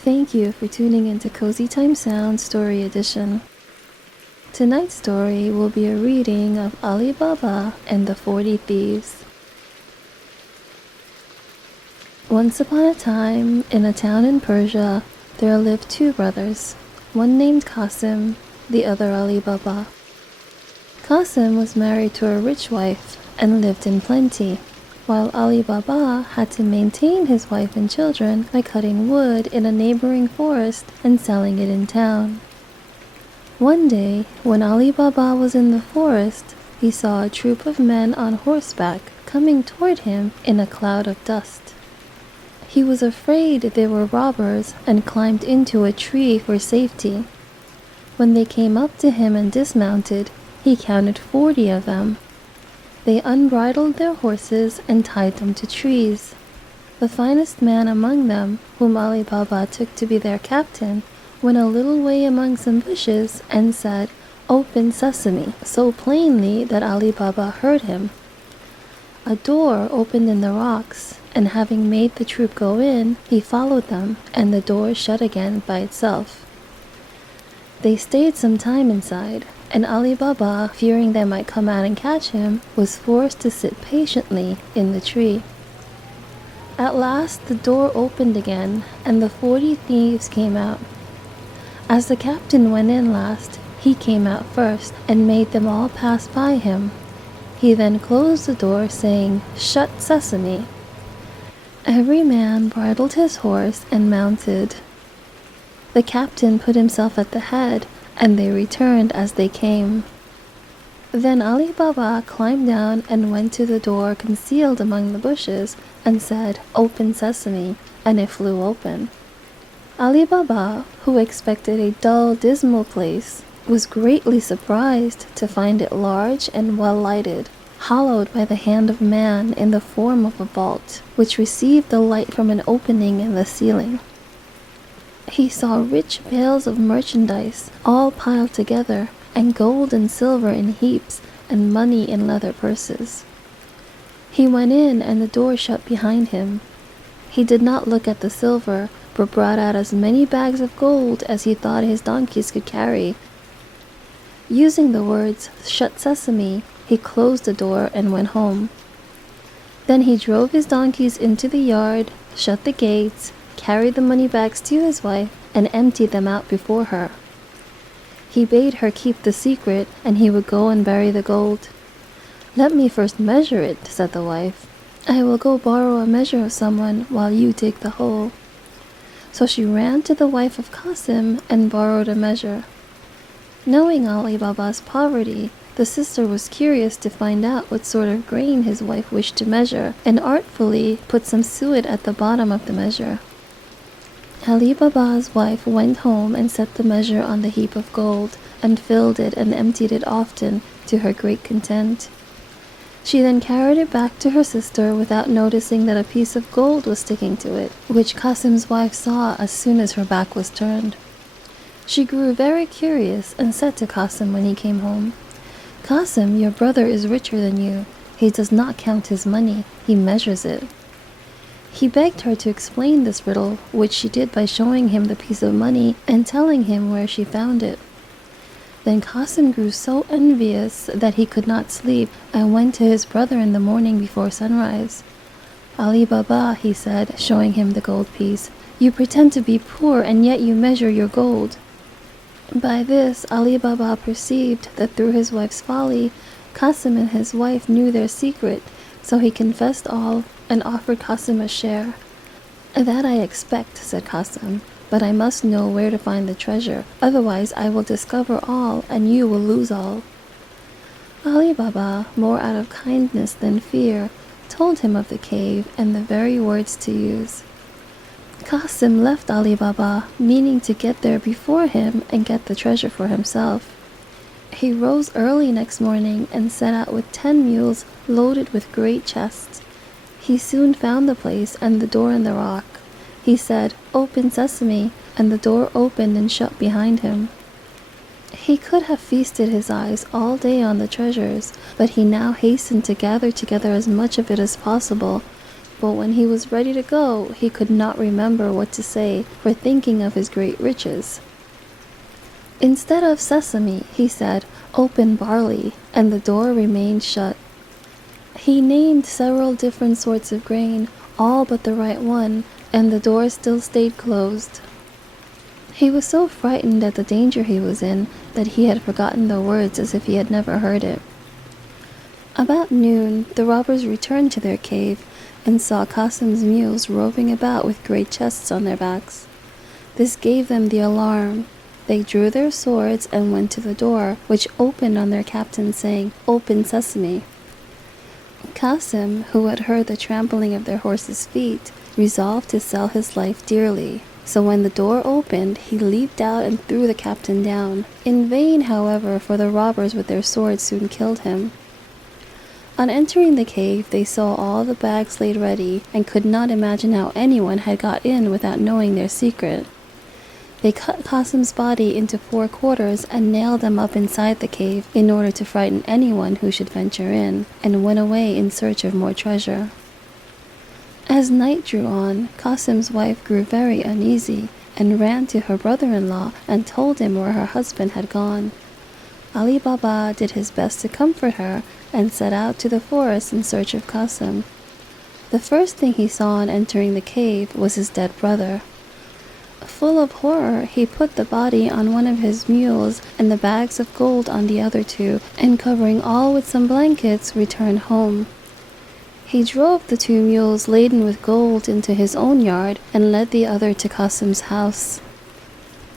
Thank you for tuning into Cozy Time Sound Story Edition. Tonight's story will be a reading of Ali Baba and the 40 Thieves. Once upon a time, in a town in Persia, there lived two brothers, one named Qasim, the other Ali Baba. Qasim was married to a rich wife and lived in plenty, while Ali Baba had to maintain his wife and children by cutting wood in a neighboring forest and selling it in town. One day, when Ali Baba was in the forest, he saw a troop of men on horseback coming toward him in a cloud of dust. He was afraid they were robbers and climbed into a tree for safety. When they came up to him and dismounted, he counted 40 of them. They unbridled their horses and tied them to trees. The finest man among them, whom Ali Baba took to be their captain, went a little way among some bushes and said, "Open sesame," so plainly that Ali Baba heard him. A door opened in the rocks, and having made the troop go in, he followed them, and the door shut again by itself. They stayed some time inside, and Ali Baba, fearing they might come out and catch him, was forced to sit patiently in the tree. At last the door opened again, and the 40 thieves came out. As the captain went in last, he came out first and made them all pass by him. He then closed the door, saying, "Shut sesame." Every man bridled his horse and mounted. The captain put himself at the head, and they returned as they came. Then Ali Baba climbed down and went to the door concealed among the bushes and said, "Open sesame," and it flew open. Ali Baba, who expected a dull, dismal place, was greatly surprised to find it large and well lighted, hollowed by the hand of man in the form of a vault, which received the light from an opening in the ceiling. He saw rich bales of merchandise all piled together, and gold and silver in heaps, and money in leather purses. He went in, and the door shut behind him. He did not look at the silver, but brought out as many bags of gold as he thought his donkeys could carry. Using the words, "Shut sesame," he closed the door and went home. Then he drove his donkeys into the yard, shut the gates, carried the money bags to his wife, and emptied them out before her. He bade her keep the secret, and he would go and bury the gold. "Let me first measure it," said the wife. "I will go borrow a measure of someone while you dig the hole." So she ran to the wife of Qasim and borrowed a measure. Knowing Ali Baba's poverty, the sister was curious to find out what sort of grain his wife wished to measure, and artfully put some suet at the bottom of the measure. Ali Baba's wife went home and set the measure on the heap of gold, and filled it and emptied it often, to her great content. She then carried it back to her sister without noticing that a piece of gold was sticking to it, which Qasim's wife saw as soon as her back was turned. She grew very curious and said to Qasim when he came home, "Qasim, your brother is richer than you. He does not count his money, he measures it." He begged her to explain this riddle, which she did by showing him the piece of money and telling him where she found it. Then Qasim grew so envious that he could not sleep, and went to his brother in the morning before sunrise. "Ali Baba," he said, showing him the gold piece, "you pretend to be poor, and yet you measure your gold." By this Ali Baba perceived that through his wife's folly, Qasim and his wife knew their secret, so he confessed all and offered Qasim a share. "That I expect," said Qasim, "but I must know where to find the treasure, otherwise I will discover all and you will lose all." Ali Baba, more out of kindness than fear, told him of the cave and the very words to use. Qasim left Ali Baba, meaning to get there before him and get the treasure for himself. He rose early next morning and set out with 10 mules loaded with great chests. He soon found the place and the door in the rock. He said, "Open sesame," and the door opened and shut behind him. He could have feasted his eyes all day on the treasures, but he now hastened to gather together as much of it as possible, but when he was ready to go, he could not remember what to say for thinking of his great riches. Instead of sesame, he said, "Open barley," and the door remained shut. He named several different sorts of grain, all but the right one, and the door still stayed closed. He was so frightened at the danger he was in that he had forgotten the words as if he had never heard it. About noon, the robbers returned to their cave and saw Qasim's mules roving about with great chests on their backs. This gave them the alarm. They drew their swords and went to the door, which opened on their captain, saying, "Open sesame." Qasim, who had heard the trampling of their horses' feet, resolved to sell his life dearly. So when the door opened, he leaped out and threw the captain down. In vain, however, for the robbers with their swords soon killed him. On entering the cave, they saw all the bags laid ready, and could not imagine how anyone had got in without knowing their secret. They cut Qasim's body into 4 quarters and nailed them up inside the cave in order to frighten anyone who should venture in, and went away in search of more treasure. As night drew on, Qasim's wife grew very uneasy and ran to her brother-in-law and told him where her husband had gone. Ali Baba did his best to comfort her and set out to the forest in search of Qasim. The first thing he saw on entering the cave was his dead brother. Full of horror, he put the body on one of his mules and the bags of gold on the other 2, and covering all with some blankets, returned home. He drove the 2 mules laden with gold into his own yard and led the other to Qasim's house.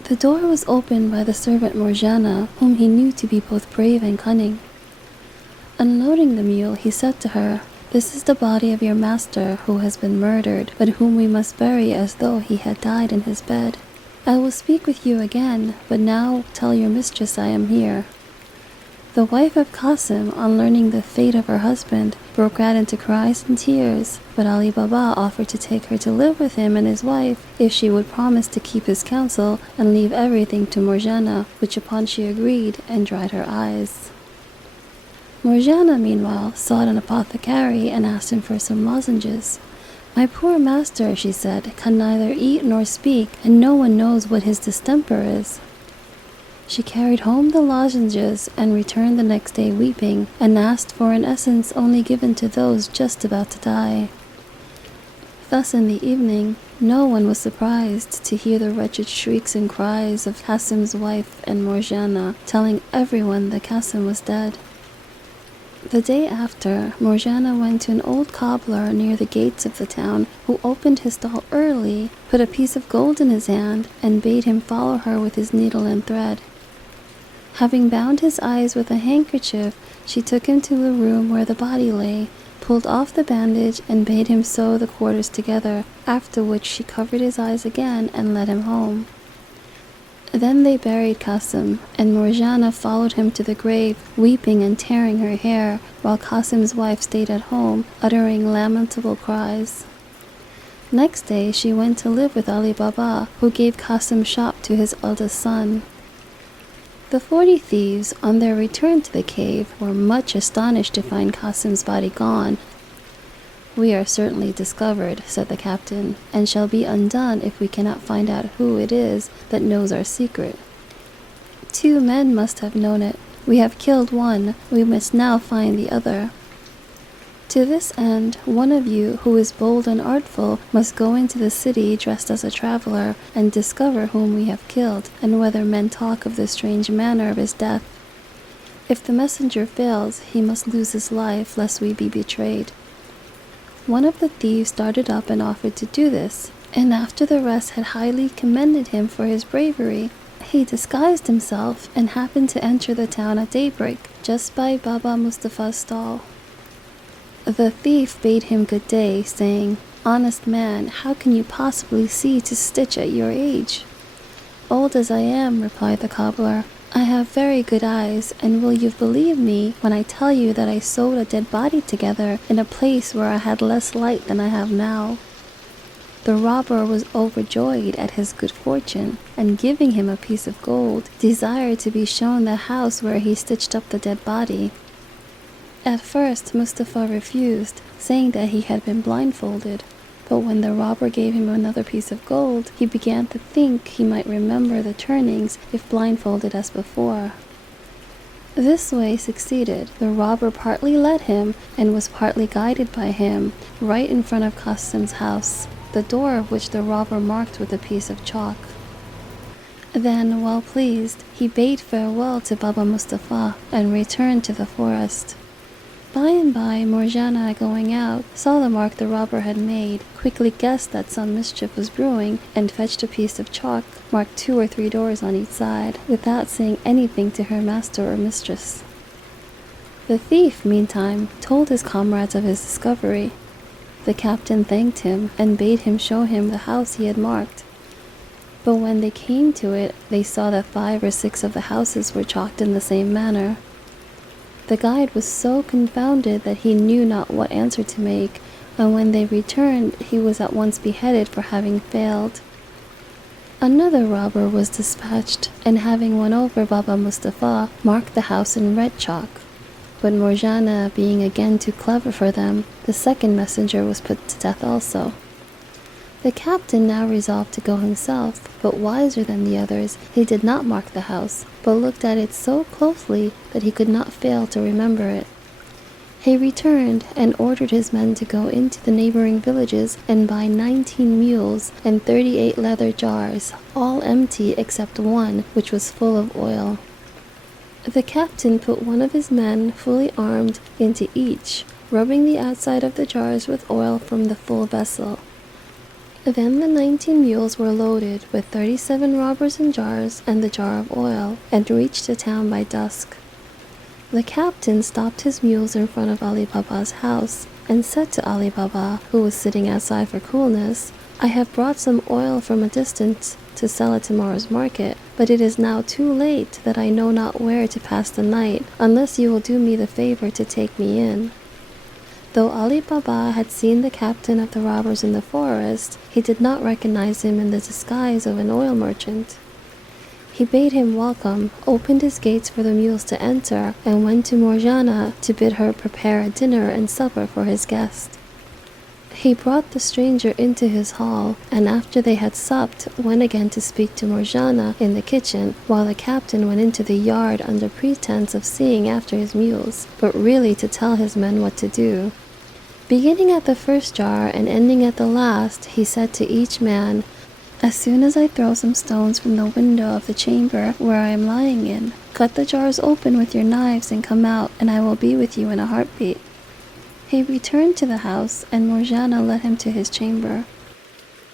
The door was opened by the servant Morjana, whom he knew to be both brave and cunning. Unloading the mule, he said to her, "This is the body of your master who has been murdered, but whom we must bury as though he had died in his bed. I will speak with you again, but now tell your mistress I am here." The wife of Qasim, on learning the fate of her husband, broke out into cries and tears, but Ali Baba offered to take her to live with him and his wife if she would promise to keep his counsel and leave everything to Morjana, which upon she agreed and dried her eyes. Morjana, meanwhile, sought an apothecary and asked him for some lozenges. "My poor master," she said, "can neither eat nor speak, and no one knows what his distemper is." She carried home the lozenges and returned the next day weeping, and asked for an essence only given to those just about to die. Thus in the evening, no one was surprised to hear the wretched shrieks and cries of Qasim's wife and Morjana, telling everyone that Qasim was dead. The day after, Morjana went to an old cobbler near the gates of the town, who opened his stall early, put a piece of gold in his hand, and bade him follow her with his needle and thread. Having bound his eyes with a handkerchief, she took him to the room where the body lay, pulled off the bandage, and bade him sew the quarters together, after which she covered his eyes again and led him home. Then they buried Qasim, and Morjana followed him to the grave, weeping and tearing her hair, while Qasim's wife stayed at home, uttering lamentable cries. Next day she went to live with Ali Baba, who gave Qasim's shop to his eldest son. The 40 thieves, on their return to the cave, were much astonished to find Qasim's body gone. "We are certainly discovered," said the captain, "and shall be undone if we cannot find out who it is that knows our secret. 2 men must have known it. We have killed one. We must now find the other. To this end, one of you, who is bold and artful, must go into the city dressed as a traveler, and discover whom we have killed, and whether men talk of the strange manner of his death. If the messenger fails, he must lose his life, lest we be betrayed." One of the thieves started up and offered to do this, and after the rest had highly commended him for his bravery, he disguised himself and happened to enter the town at daybreak, just by Baba Mustafa's stall. The thief bade him good day, saying, "Honest man, how can you possibly see to stitch at your age?" "Old as I am," replied the cobbler, "I have very good eyes, and will you believe me when I tell you that I sewed a dead body together in a place where I had less light than I have now?" The robber was overjoyed at his good fortune, and giving him a piece of gold, desired to be shown the house where he stitched up the dead body. At first, Mustafa refused, saying that he had been blindfolded. But when the robber gave him another piece of gold, he began to think he might remember the turnings if blindfolded as before. This way succeeded. The robber partly led him and was partly guided by him right in front of Qasim's house, the door of which the robber marked with a piece of chalk. Then, well pleased, he bade farewell to Baba Mustafa and returned to the forest. By and by, Morjana, going out, saw the mark the robber had made, quickly guessed that some mischief was brewing, and fetched a piece of chalk, marked 2 or 3 doors on each side, without saying anything to her master or mistress. The thief, meantime, told his comrades of his discovery. The captain thanked him and bade him show him the house he had marked. But when they came to it, they saw that 5 or 6 of the houses were chalked in the same manner. The guide was so confounded that he knew not what answer to make, and when they returned, he was at once beheaded for having failed. Another robber was dispatched, and having won over Baba Mustafa, marked the house in red chalk. But Morjana, being again too clever for them, the second messenger was put to death also. The captain now resolved to go himself, but wiser than the others, he did not mark the house, but looked at it so closely that he could not fail to remember it. He returned and ordered his men to go into the neighboring villages and buy 19 mules and 38 leather jars, all empty except one, which was full of oil. The captain put one of his men, fully armed, into each, rubbing the outside of the jars with oil from the full vessel. Then the 19 mules were loaded with 37 robbers in jars and the jar of oil, and reached the town by dusk. The captain stopped his mules in front of Ali Baba's house, and said to Ali Baba, who was sitting outside for coolness, "I have brought some oil from a distance to sell at tomorrow's market, but it is now too late that I know not where to pass the night, unless you will do me the favor to take me in." Though Ali Baba had seen the captain of the robbers in the forest, he did not recognize him in the disguise of an oil merchant. He bade him welcome, opened his gates for the mules to enter, and went to Morjana to bid her prepare a dinner and supper for his guest. He brought the stranger into his hall, and after they had supped, went again to speak to Morjana in the kitchen, while the captain went into the yard under pretense of seeing after his mules, but really to tell his men what to do. Beginning at the first jar and ending at the last, he said to each man, "As soon as I throw some stones from the window of the chamber where I am lying in, cut the jars open with your knives and come out, and I will be with you in a heartbeat." He returned to the house, and Morjana led him to his chamber.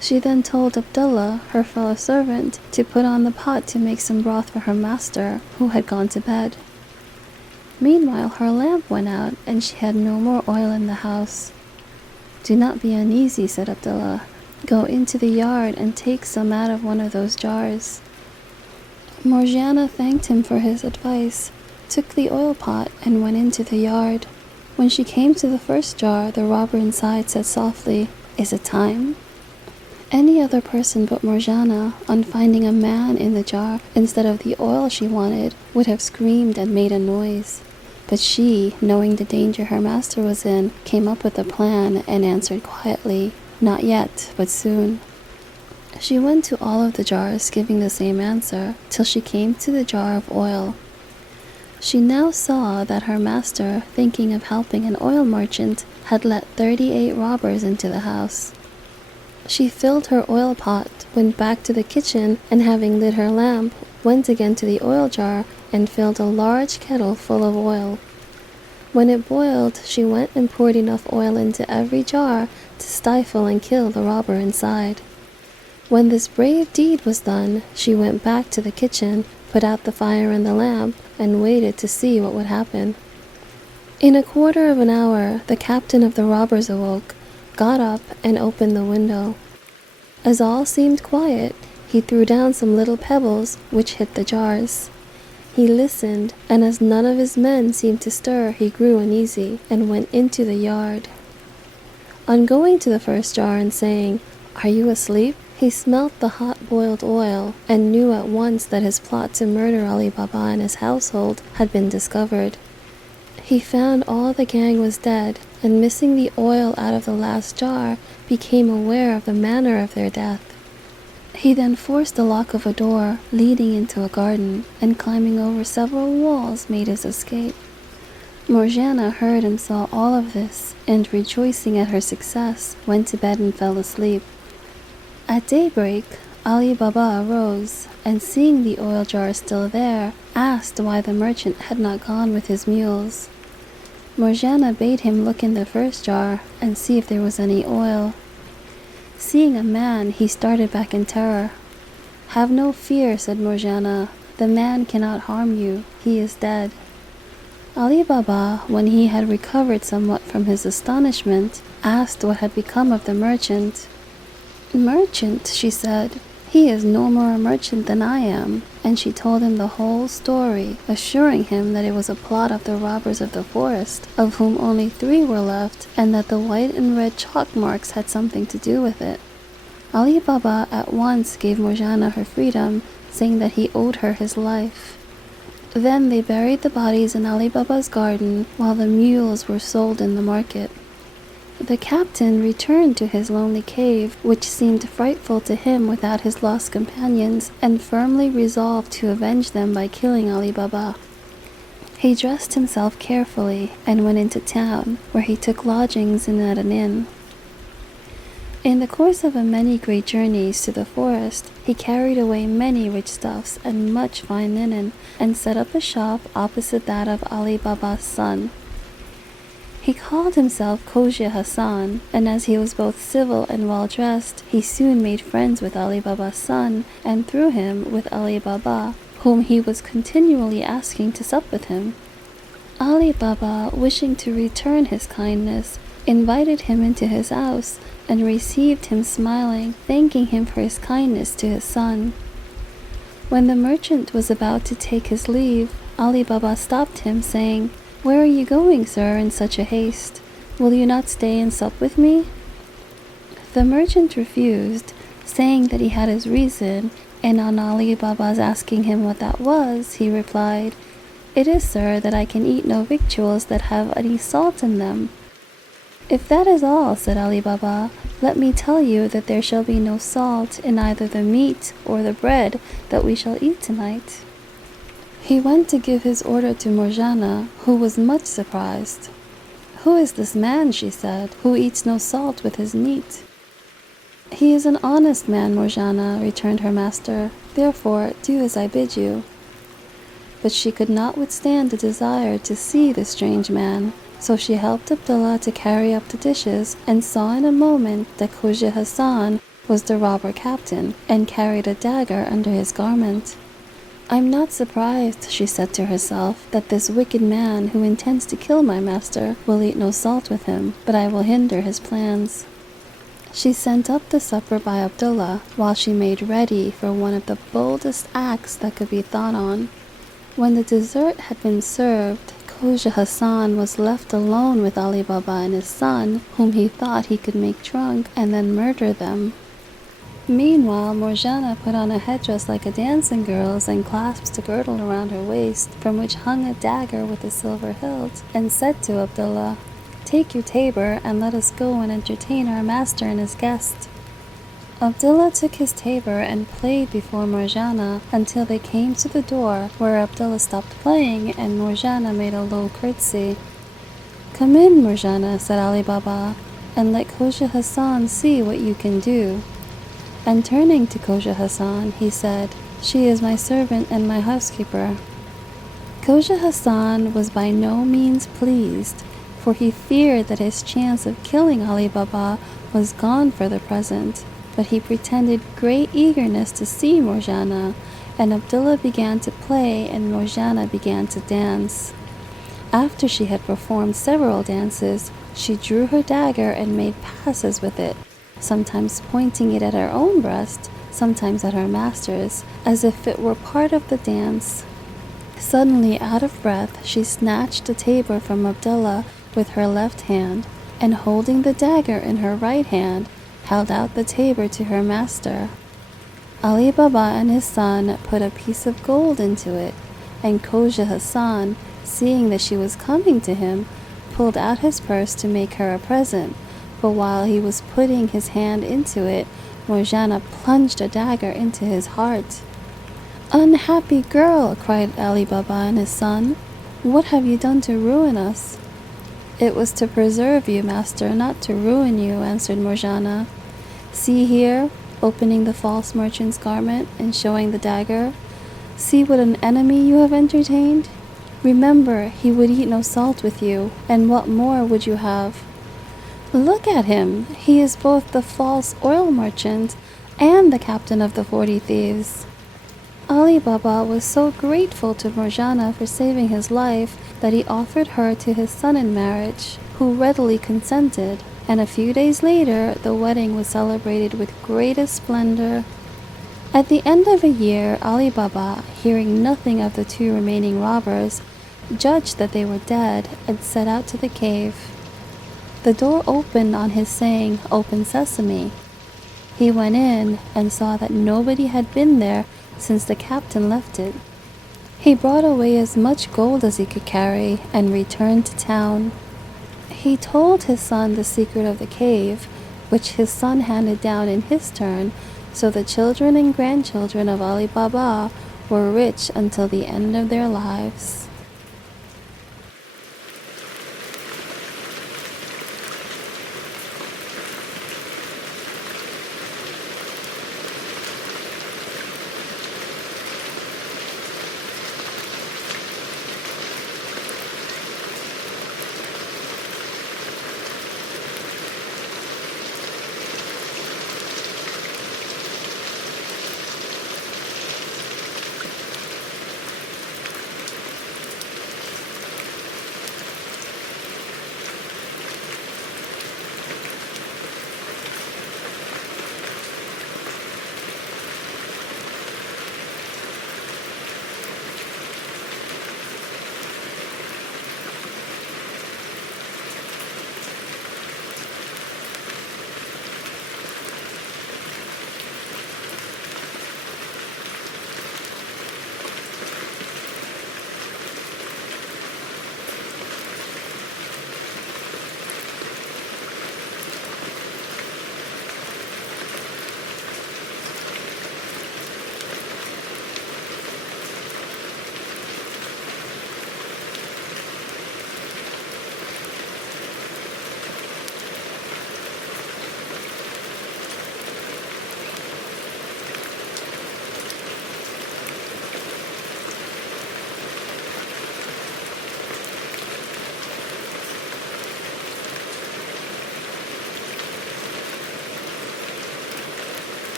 She then told Abdullah, her fellow servant, to put on the pot to make some broth for her master, who had gone to bed. Meanwhile her lamp went out, and she had no more oil in the house. "Do not be uneasy," said Abdullah. "Go into the yard and take some out of one of those jars." Morjana thanked him for his advice, took the oil pot, and went into the yard. When she came to the first jar, the robber inside said softly, "Is it time?" Any other person but Morjana, on finding a man in the jar instead of the oil she wanted, would have screamed and made a noise. But she, knowing the danger her master was in, came up with a plan and answered quietly, "Not yet, but soon." She went to all of the jars, giving the same answer, till she came to the jar of oil. She now saw that her master, thinking of helping an oil merchant, had let 38 robbers into the house. She filled her oil pot, went back to the kitchen, and having lit her lamp, went again to the oil jar and filled a large kettle full of oil. When it boiled, she went and poured enough oil into every jar to stifle and kill the robber inside. When this brave deed was done, she went back to the kitchen, put out the fire in the lamp, and waited to see what would happen. In a quarter of an hour, the captain of the robbers awoke, got up, and opened the window. As all seemed quiet, he threw down some little pebbles, which hit the jars. He listened, and as none of his men seemed to stir, he grew uneasy, and went into the yard. On going to the first jar and saying, "Are you asleep?" he smelt the hot-boiled oil, and knew at once that his plot to murder Ali Baba and his household had been discovered. He found all the gang was dead, and missing the oil out of the last jar, became aware of the manner of their death. He then forced the lock of a door leading into a garden, and climbing over several walls made his escape. Morgiana heard and saw all of this, and rejoicing at her success, went to bed and fell asleep. At daybreak, Ali Baba arose, and seeing the oil jar still there, asked why the merchant had not gone with his mules. Morgiana bade him look in the first jar and see if there was any oil. Seeing a man, he started back in terror. "Have no fear," said Morgiana. "The man cannot harm you. He is dead." Ali Baba, when he had recovered somewhat from his astonishment, asked what had become of the merchant. "Merchant," she said, "he is no more a merchant than I am," and she told him the whole story, assuring him that it was a plot of the robbers of the forest, of whom only 3 were left, and that the white and red chalk marks had something to do with it. Ali Baba at once gave Morgiana her freedom, saying that he owed her his life. Then they buried the bodies in Ali Baba's garden, while the mules were sold in the market. The captain returned to his lonely cave, which seemed frightful to him without his lost companions, and firmly resolved to avenge them by killing Ali Baba. He dressed himself carefully and went into town, where he took lodgings at an inn. In the course of many great journeys to the forest, he carried away many rich stuffs and much fine linen, and set up a shop opposite that of Ali Baba's son. He called himself Khoja Hassan, and as he was both civil and well-dressed, he soon made friends with Ali Baba's son, and through him with Ali Baba, whom he was continually asking to sup with him. Ali Baba, wishing to return his kindness, invited him into his house, and received him smiling, thanking him for his kindness to his son. When the merchant was about to take his leave, Ali Baba stopped him, saying, "Where are you going, sir, in such a haste? Will you not stay and sup with me?" The merchant refused, saying that he had his reason, and on Ali Baba's asking him what that was, he replied, "It is, sir, that I can eat no victuals that have any salt in them." "If that is all," said Ali Baba, "let me tell you that there shall be no salt in either the meat or the bread that we shall eat tonight." He went to give his order to Morgiana, who was much surprised. "Who is this man," she said, "who eats no salt with his meat?" "He is an honest man, Morgiana," returned her master. "Therefore do as I bid you." But she could not withstand the desire to see the strange man, so she helped Abdullah to carry up the dishes, and saw in a moment that Khoja Hassan was the robber captain, and carried a dagger under his garment. "I'm not surprised," she said to herself, "that this wicked man who intends to kill my master will eat no salt with him, but I will hinder his plans." She sent up the supper by Abdullah, while she made ready for one of the boldest acts that could be thought on. When the dessert had been served, Khoja Hassan was left alone with Ali Baba and his son, whom he thought he could make drunk and then murder them. Meanwhile, Morgiana put on a headdress like a dancing girl's and clasped a girdle around her waist, from which hung a dagger with a silver hilt, and said to Abdullah, "Take your tabor and let us go and entertain our master and his guest." Abdullah took his tabor and played before Morgiana until they came to the door, where Abdullah stopped playing and Morgiana made a low curtsy. "Come in, Morgiana," said Ali Baba, "and let Khoja Hassan see what you can do." And turning to Khoja Hassan, he said, "She is my servant and my housekeeper." Khoja Hassan was by no means pleased, for he feared that his chance of killing Ali Baba was gone for the present, but he pretended great eagerness to see Morgiana, and Abdullah began to play and Morgiana began to dance. After she had performed several dances, she drew her dagger and made passes with it, sometimes pointing it at her own breast, sometimes at her master's, as if it were part of the dance. Suddenly, out of breath, she snatched the tabor from Abdullah with her left hand, and holding the dagger in her right hand, held out the tabor to her master. Ali Baba and his son put a piece of gold into it, and Khoja Hassan, seeing that she was coming to him, pulled out his purse to make her a present, but while he was putting his hand into it, Morgiana plunged a dagger into his heart. "Unhappy girl!" cried Ali Baba and his son. "What have you done to ruin us?" "It was to preserve you, master, not to ruin you," answered Morgiana. "See here," opening the false merchant's garment and showing the dagger. "See what an enemy you have entertained. Remember, he would eat no salt with you, and what more would you have? Look at him! He is both the false oil merchant and the captain of the 40 thieves." Ali Baba was so grateful to Morgiana for saving his life that he offered her to his son in marriage, who readily consented, and a few days later the wedding was celebrated with greatest splendor. At the end of a year, Ali Baba, hearing nothing of the 2 remaining robbers, judged that they were dead and set out to the cave. The door opened on his saying, "Open sesame." He went in and saw that nobody had been there since the captain left it. He brought away as much gold as he could carry and returned to town. He told his son the secret of the cave, which his son handed down in his turn, so the children and grandchildren of Ali Baba were rich until the end of their lives.